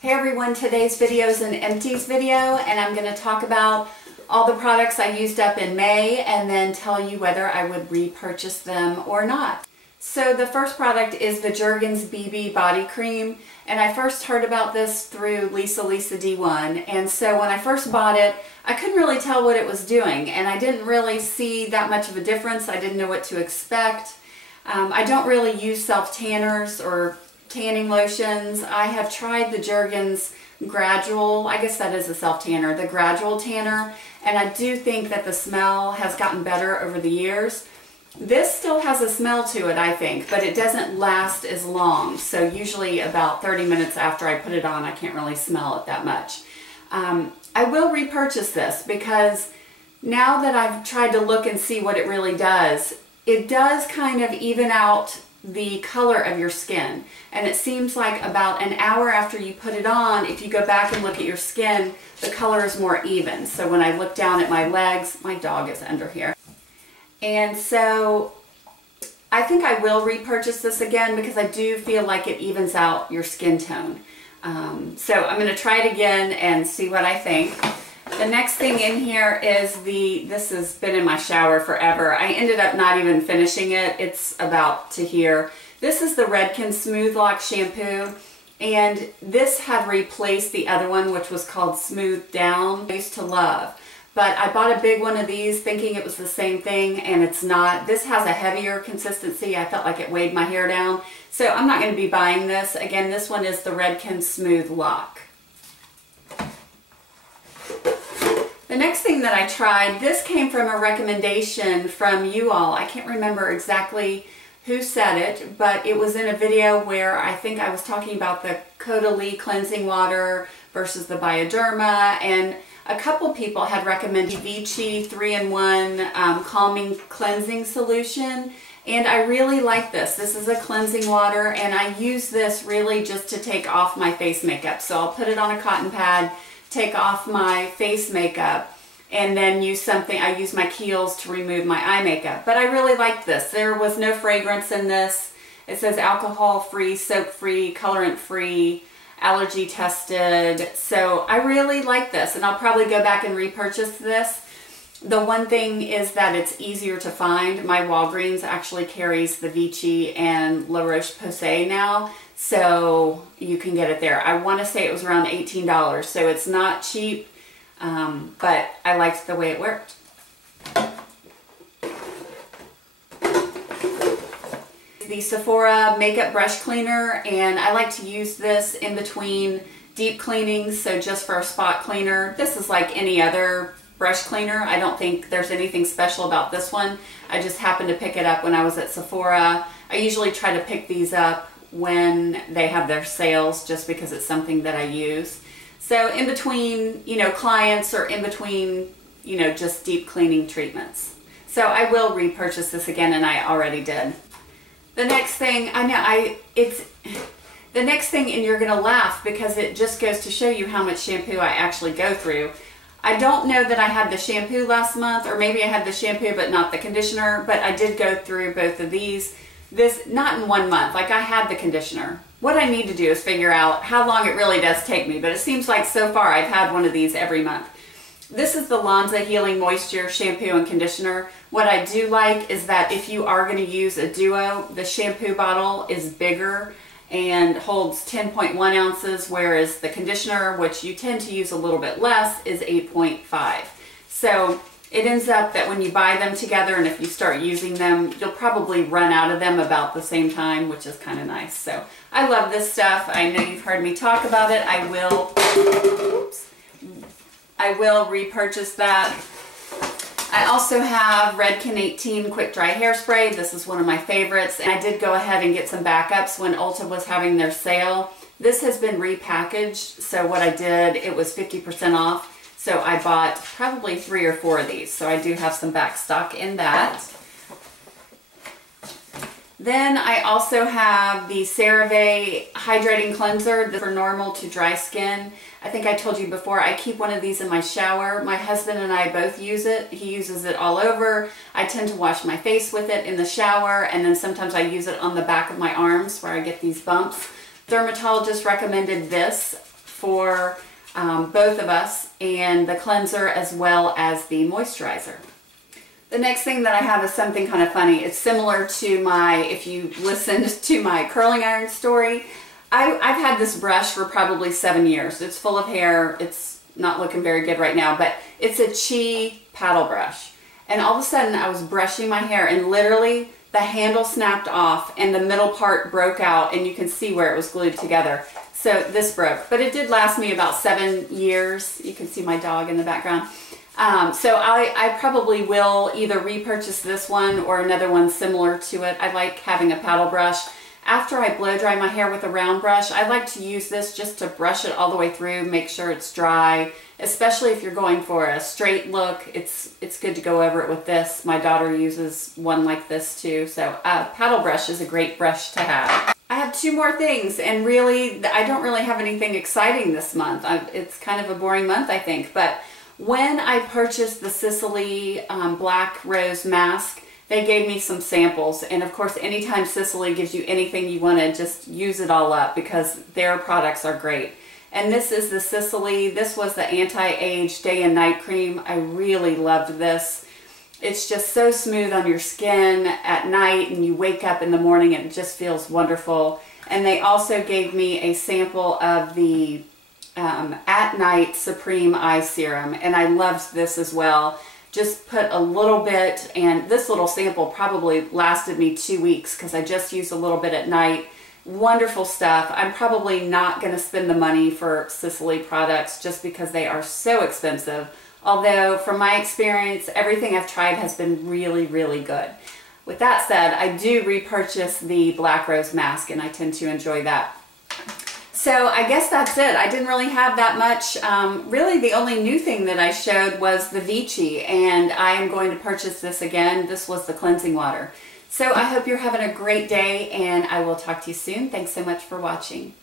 Hey everyone, today's video is an Empties video and I'm going to talk about all the products I used up in May and then tell you whether I would repurchase them or not. So the first product is the Jergens BB Body Cream, and I first heard about this through Lisa D1, and so when I first bought it I couldn't really tell what it was doing and I didn't really see that much of a difference. I didn't know what to expect. I don't really use self-tanners or tanning lotions. I have tried the Jergens Gradual, I guess that is a self-tanner, the Gradual Tanner, and I do think that the smell has gotten better over the years. This still has a smell to it, I think, but it doesn't last as long. So usually about 30 minutes after I put it on, I can't really smell it that much. I will repurchase this because now that I've tried to look and see what it really does, it does kind of even out the color of your skin, and it seems like about an hour after you put it on, if you go back and look at your skin, the color is more even. So when I look down at my legs, my dog is under here, and so I think I will repurchase this again because I do feel like it evens out your skin tone. So I'm going to try it again and see what I think. The next thing in here is this has been in my shower forever. I ended up not even finishing it. It's about to here. This is the Redken Smooth Lock Shampoo, and this had replaced the other one, which was called Smooth Down. I used to love, but I bought a big one of these thinking it was the same thing, and it's not. This has a heavier consistency. I felt like it weighed my hair down, so I'm not going to be buying this. Again, this one is the Redken Smooth Lock. The next thing that I tried, this came from a recommendation from you all. I can't remember exactly who said it, but it was in a video where I think I was talking about the Caudalie cleansing water versus the Bioderma, and a couple people had recommended Vichy 3-in-1 calming cleansing solution, and I really like this. This is a cleansing water, and I use this really just to take off my face makeup. So I'll put it on a cotton pad, take off my face makeup, and then use something. I use my Kiehl's to remove my eye makeup. But I really like this. There was no fragrance in this. It says alcohol-free, soap-free, colorant-free, allergy tested. So I really like this, and I'll probably go back and repurchase this. The one thing is that it's easier to find. My Walgreens actually carries the Vichy and La Roche-Posay now, so you can get it there. I want to say it was around $18, so it's not cheap, but I liked the way it worked. The Sephora makeup brush cleaner, and I like to use this in between deep cleanings, so just for a spot cleaner. This is like any other brush cleaner. I don't think there's anything special about this one. I just happened to pick it up when I was at Sephora. I usually try to pick these up when they have their sales just because it's something that I use. So in between, you know, clients, or in between, you know, just deep cleaning treatments. So I will repurchase this again, and I already did. The next thing, the next thing, and you're gonna laugh because it just goes to show you how much shampoo I actually go through. I don't know that I had the shampoo last month, or maybe I had the shampoo but not the conditioner, but I did go through both of these. This, not in 1 month, like I had the conditioner. What I need to do is figure out how long it really does take me, but it seems like so far I've had one of these every month. This is the Lanza Healing Moisture Shampoo and Conditioner. What I do like is that if you are going to use a duo, the shampoo bottle is bigger and holds 10.1 ounces, whereas the conditioner, which you tend to use a little bit less, is 8.5. So it ends up that when you buy them together, and if you start using them, you'll probably run out of them about the same time, which is kind of nice. So I love this stuff. I know you've heard me talk about it. I will repurchase that. I also have Redken 18 Quick Dry Hairspray. This is one of my favorites, and I did go ahead and get some backups when Ulta was having their sale. This has been repackaged, so what I did, it was 50% off. So I bought probably 3 or 4 of these. So I do have some back stock in that. Then I also have the CeraVe Hydrating Cleanser for normal to dry skin. I think I told you before, I keep one of these in my shower. My husband and I both use it. He uses it all over. I tend to wash my face with it in the shower, and then sometimes I use it on the back of my arms where I get these bumps. Dermatologist recommended this for both of us, and the cleanser as well as the moisturizer. The next thing that I have is something kind of funny. It's similar to my, if you listened to my curling iron story, I've had this brush for probably 7 years. It's full of hair. It's not looking very good right now, but it's a Chi paddle brush. And all of a sudden I was brushing my hair and literally the handle snapped off and the middle part broke out, and you can see where it was glued together. So this broke, but it did last me about 7 years. You can see my dog in the background. So I probably will either repurchase this one or another one similar to it. I like having a paddle brush. After I blow dry my hair with a round brush, I like to use this just to brush it all the way through, make sure it's dry, especially if you're going for a straight look. It's good to go over it with this. My daughter uses one like this too, so paddle brush is a great brush to have. I have 2 more things, and really, I don't really have anything exciting this month. It's kind of a boring month, I think, but when I purchased the Sisley Black Rose Mask, they gave me some samples, and of course anytime Sisley gives you anything, you want to just use it all up because their products are great. And this is the Sisley. This was the anti-age day and night cream. I really loved this. It's just so smooth on your skin at night, and you wake up in the morning and it just feels wonderful. And they also gave me a sample of the at night Supreme eye serum, and I loved this as well. Just put a little bit, and this little sample probably lasted me 2 weeks because I just used a little bit at night. Wonderful stuff. I'm probably not going to spend the money for Sisley products just because they are so expensive. Although from my experience, everything I've tried has been really, really good. With that said, I do repurchase the Black Rose Mask, and I tend to enjoy that. So I guess that's it. I didn't really have that much. Really the only new thing that I showed was the Vichy, and I am going to purchase this again. This was the cleansing water. So I hope you're having a great day, and I will talk to you soon. Thanks so much for watching.